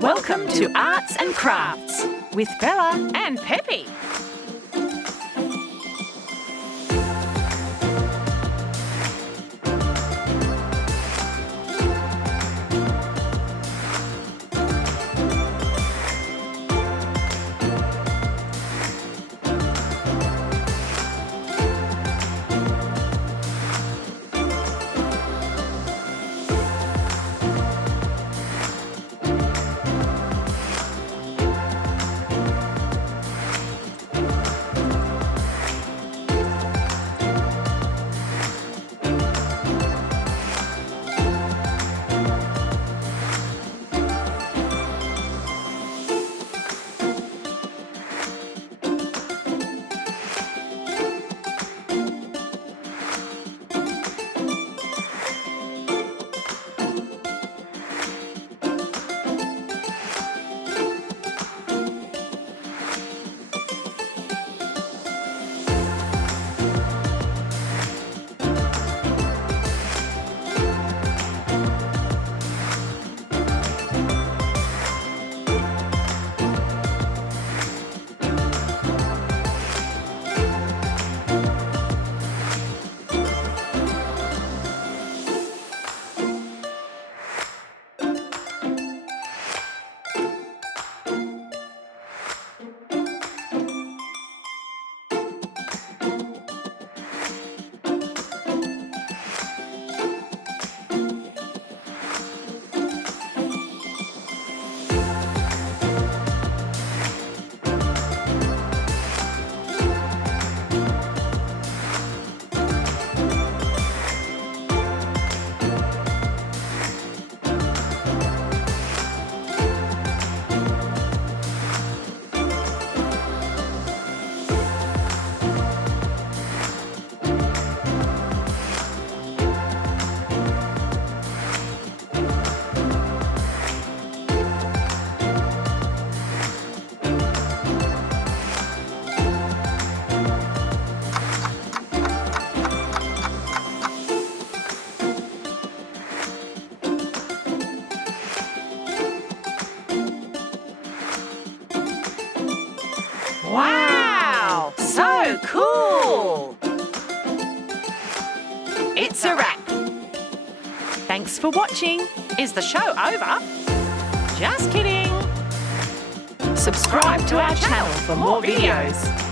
Welcome to Arts and Crafts with Bella and Peppy. Wow! So cool! It's a wrap. Thanks for watching. Is the show over? Just kidding. Subscribe to our channel for more videos.